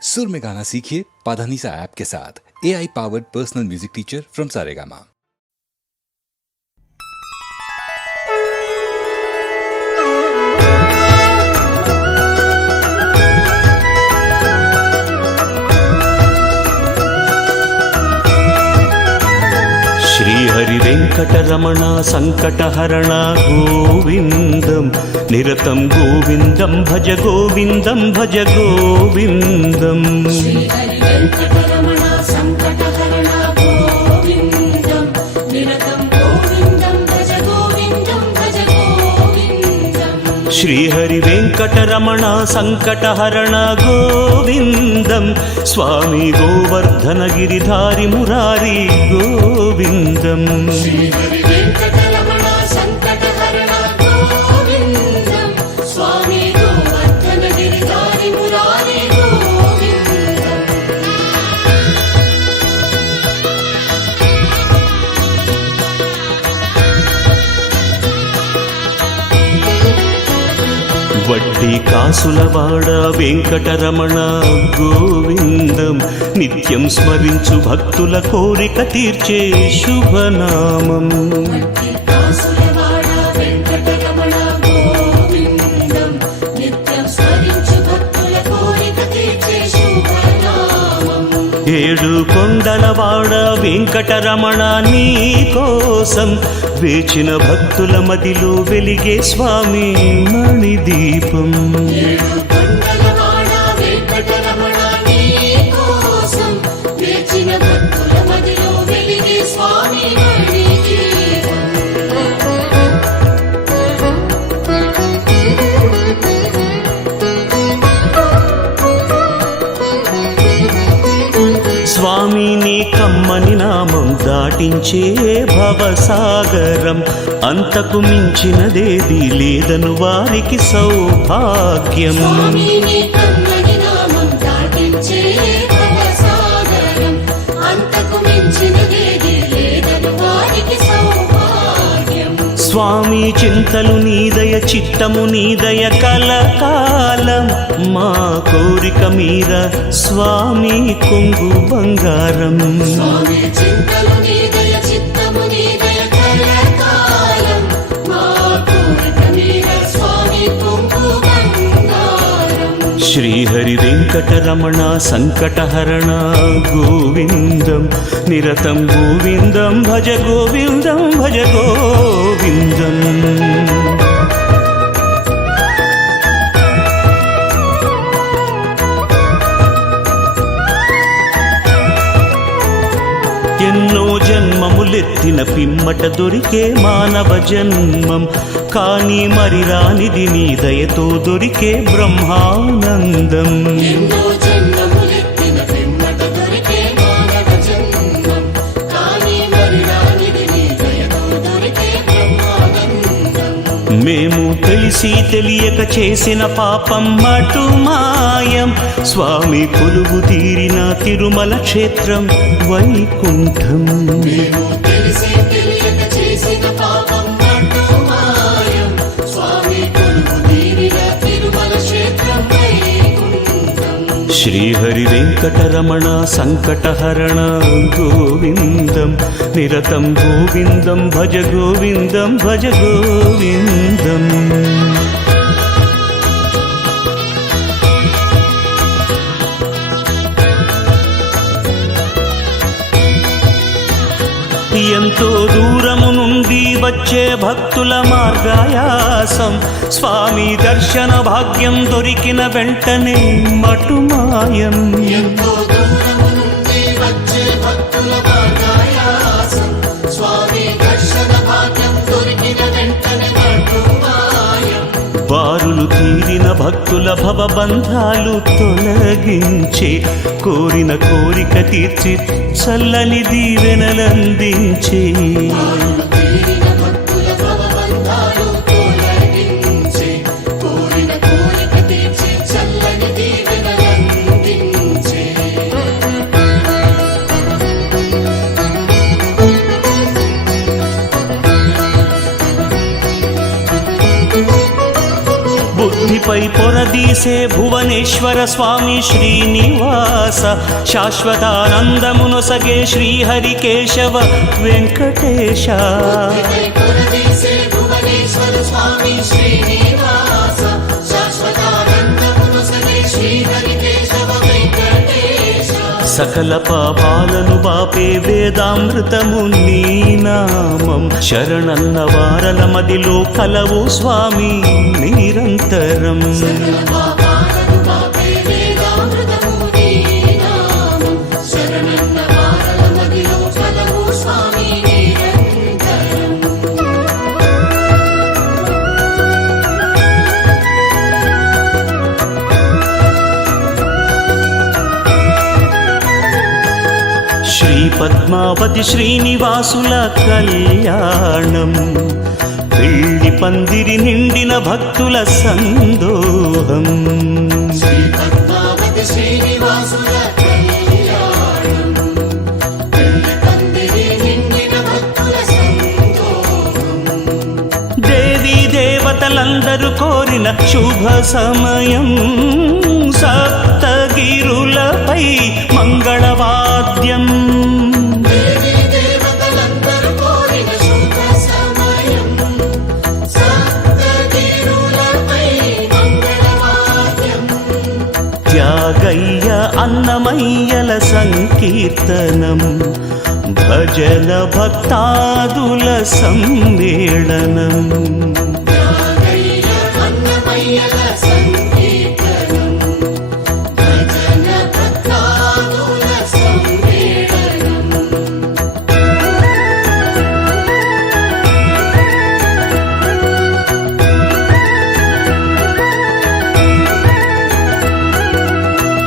सुर में गाना सीखिए पाधानीसा ऐप के साथ। AI powered personal music teacher from Saregama. Shrihari Venkataramana संकटहरण गोविंदं निरतं गोविंदं भज गोविंदं भज गोविंदं। श्रीहरि वेंकटरमण संकटहरण गोविंदं निरतं गोविंदं भज गोविंदं भज गोविंदं। श्रीहरि वेंकटरमण संकटहरण गोविंदं स्वामी गोवर्धन गिरिधारी मुरारी गोविंदं। श्रीहरि वेंकटरमण संकटहरण गोविंदं स्वामी गोवर्धन गिरिधारी मुरारी गोविंदं। వడ్డీ కాసులవాడ వెంకటరమణ గోవిందం నిత్యం స్మరించు భక్తుల కోరిక తీర్చే శుభనామం। కాసులవాడ వెంకటరమణ గోవిందం నిత్యం స్మరించు భక్తుల కోరిక తీర్చే శుభనామం। ఏడు కొండలవాడ వెంకటరమణ నీ కోసం వేచిన భక్తుల మదిలో వెలిగే స్వామి మణిదీపం। ఏడు కొండలవాడ వెంకటరమణ నీ కోసం వేచిన భక్తుల మదిలో వెలిగే స్వామి మణిదీపం। స్వామి నీ కమ్మని నామం దాటించే భవసాగరం అంతకు మించినదేది లేదను వారికి సౌభాగ్యం। స్వామి నీ కమ్మని నామం దాటించే భవసాగరం అంతకు మించినదేది లేదను వారికి సౌభాగ్యం। స్వామి చింతలు నీదయ చిత్తము నీదయ కలకాలం మా కోరిక మీర స్వామి కొంగు బంగారం। స్వామి చింతలు నీదయ చిత్తము నీదయ కలకాలం మా కోరిక మీర స్వామి కొంగు బంగారం। శ్రీహరి వెంకటరమణ సంకటహరణ గోవిందం నిరతం గోవిందం భజ గోవిందం భజ గోవిందం। ఎన్నో జన్మములెత్తిన పిమ్మట దొరికే మానవ జన్మం కానీ మరి రానిది నీ దయతో దొరికే బ్రహ్మానందం। ఎన్నో జన్మములెత్తిన పిమ్మట దొరికే మానవ జన్మం కానీ మరి రానిది నీ దయతో దొరికే బ్రహ్మానందం। మేము తెలిసి తెలియక చేసిన పాపం మటు మాయం స్వామి కొలువు తీరిన తిరుమల క్షేత్రం వైకుంఠం। మేము తెలిసి తెలియక చేసిన పాపం మటు మాయం స్వామి కొలువు తీరిన తిరుమల క్షేత్రం వైకుంఠం। శ్రీహరి వెంకటరమణ సంకటహరణ గోవిందం నిరతం గోవిందం భజ గోవిందం భజ గోవిందం। ఎంతో దూరము నుండి వచ్చే భక్తుల మార్గాయాసం స్వామి దర్శన భాగ్యం దొరికిన వెంటనే మటుమాయం। ఎంతో దూరము నుండి వచ్చే భక్తుల మార్గాయాసం స్వామి దర్శన భాగ్యం దొరికిన వెంటనే మటుమాయం। బారులు తీరిన భక్తుల భవబంధాలు తొలగించే కోరిన కోరిక తీర్చి చల్లని దీవెనలందించే। బారులు తీరిన భక్తుల భవబంధాలు తొలగించే కోరిన కోరిక తీర్చి చల్లని దీవెనలందించే। బుద్ధిపై పొరదీసే భువనేశ్వర స్వామి శ్రీనివాస శ్రీనివాಸ శాశ్వతానందమునొసగే శ్రీహరి కేశవ వెంకటేశ కులదీసే భువనేశ్వర స్వామి శ్రీనివాస శాశ్వతానందమునొసగే శ్రీహరి కేశవ వెంకటేశ సకల పాపాలను బాపే వేదామృతము నీ నామం శరణన్న వారల మదిలో కలవు స్వామి నిరంతరం పాపాలను పాపే వేదామృతము నీ నామం శరణన్న వారల మదిలో కలవు స్వామి నిరంతరం శ్రీ పద్మావతి శ్రీనివాసుల కళ్యాణం పెళ్లి పందిరి నిండిన భక్తుల సందోహం శ్రీ పద్మావతి శ్రీనివాసుల కళ్యాణం పెళ్లి పందిరి నిండిన భక్తుల సంతోషం దేవీ దేవతలందరూ కోరిన శుభ సమయం సప్తగిరులపై మంగళవాద్యం దేవీ దేవతలందరూ కోరిన శుభ సమయం సప్తగిరులపై మంగళవాద్యం త్యాగయ్య అన్నమయ్యల సంకీర్తనం భజన భక్తాదుల సమ్మేళనం త్యాగయ్య అన్నమయ్యల సంకీర్తనం భజన భక్తాదుల సమ్మేళనం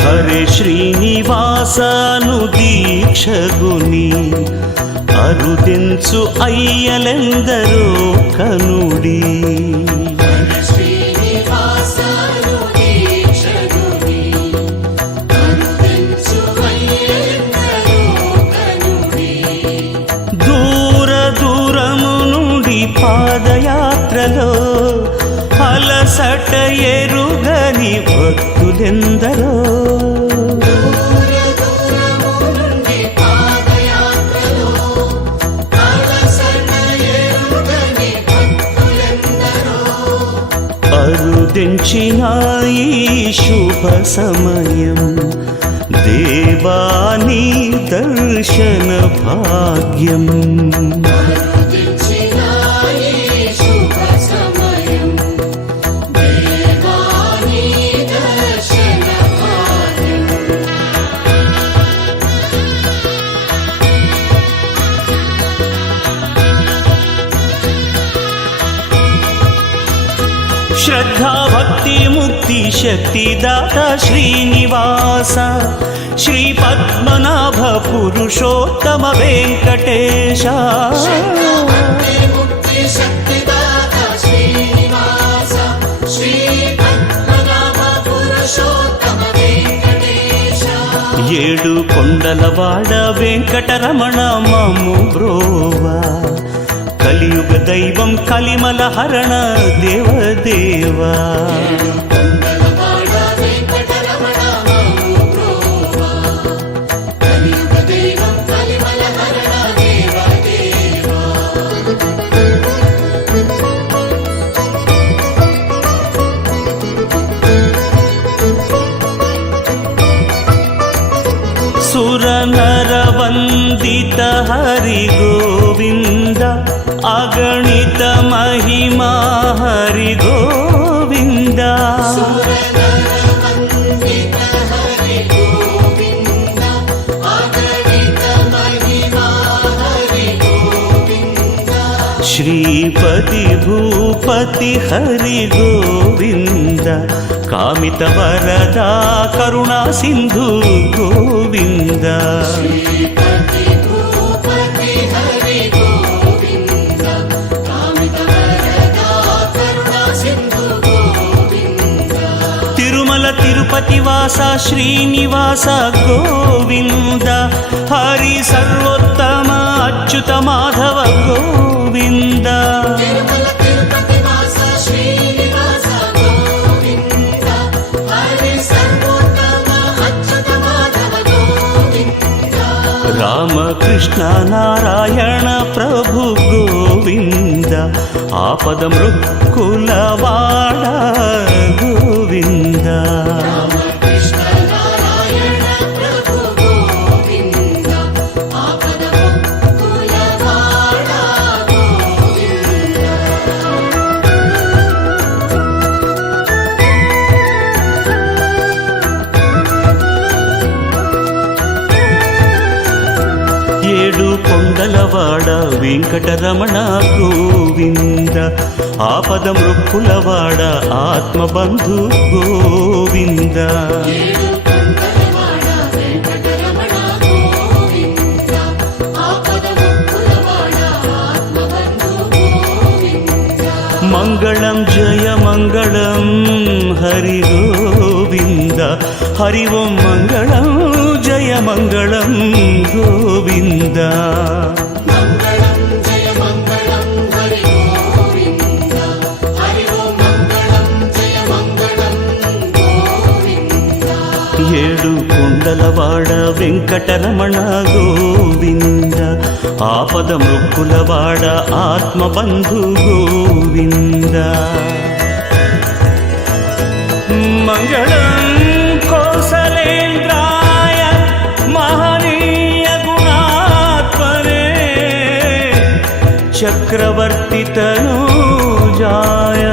హరే శ్రీనివాసను దీక్షగుని అరుదెంచు అయ్యలెందరో కనుడి శ్రీనివాసను దీక్షగుని కరుణించు అయ్యెందరో కనుడి దూర దూరము నుండి పాదయాత్రలో అలసట ఎరుగని భక్తులెందరో దూర దూరము నుండి పాదయాత్రలో అలసట ఎరుగని భక్తులెందరో అరుదెంచిన ఈ శుభ సమయం దేవాని దర్శన భాగ్యం కరుణించిన ఈ శుభ సమయం దేవాని దర్శన భాగ్యం శ్రద్ధా భక్తి ముక్తి శక్తి దాత శ్రీనివాస శ్రీ పద్మనాభ పురుషోత్తమ వెంకటేశ భక్తి ముక్తి శక్తిదాత శ్రీనివాస శ్రీ పద్మనాభ పురుషోత్తమ వెంకటేశ ఏడు కొండలవాడ వెంకటరమణ మము బ్రోవా కలియుగ దైవం కలిమల హరణ దేవదేవా కొండలవాడ వెంకటరమణ మము బ్రోవా కలియుగ దైవం కలిమల హరణ దేవదేవా సురనర వందిత హరి గోవింద అగణిత మహిమా హరి గోవింద సురనరవందిత హరి గోవింద అగణిత మహిమా హరి గోవింద శ్రీపతి భూపతి హరి గోవింద కామిత వరదా కరుణా సింధు గోవింద శ్రీపతి భూపతి హరి గోవింద కామిత వరదా కరుణా సింధు గోవింద తిరుమల తిరుపతి వాస శ్రీనివాస గోవింద హరి సర్వోత్తమ అచ్యుత మాధవ గోవింద తిరుమల తిరుపతి వాస శ్రీనివాస గోవింద హరి సర్వోత్తమ అచ్యుత మాధవ కృష్ణ నారాయణ ప్రభు గోవింద ఆపద మృక్కులవాడ గోవింద కృష్ణ నారాయణ ప్రభు గోవింద ఆపద ముక్కులవాడ గోవింద. 7 కొండలవాడ వెంకటరమణ గోవింద ఆపద మృక్కులవాడ ఆత్మబంధు గోవింద ఏడు కొండలవాడ వెంకటరమణ గోవింద ఆపద ముక్కులవాడ ఆత్మబంధు గోవింద. మంగళం జయ మంగళం హరి గోవింద హరి ఓం మంగళం జయ మంగళం గోవింద మంగళం జయ మంగళం హరి గోవింద హరి ఓం మంగళం జయ మంగళం గోవింద. 7 కొండలవాడ వెంకటరమణ గోవింద ఆపద మృక్కులవాడ ఆత్మబంధు గోవింద మంగళం కౌసలేంద్రాయ మహనీయ గుణాత్మనే చక్రవర్తి తనూజాయ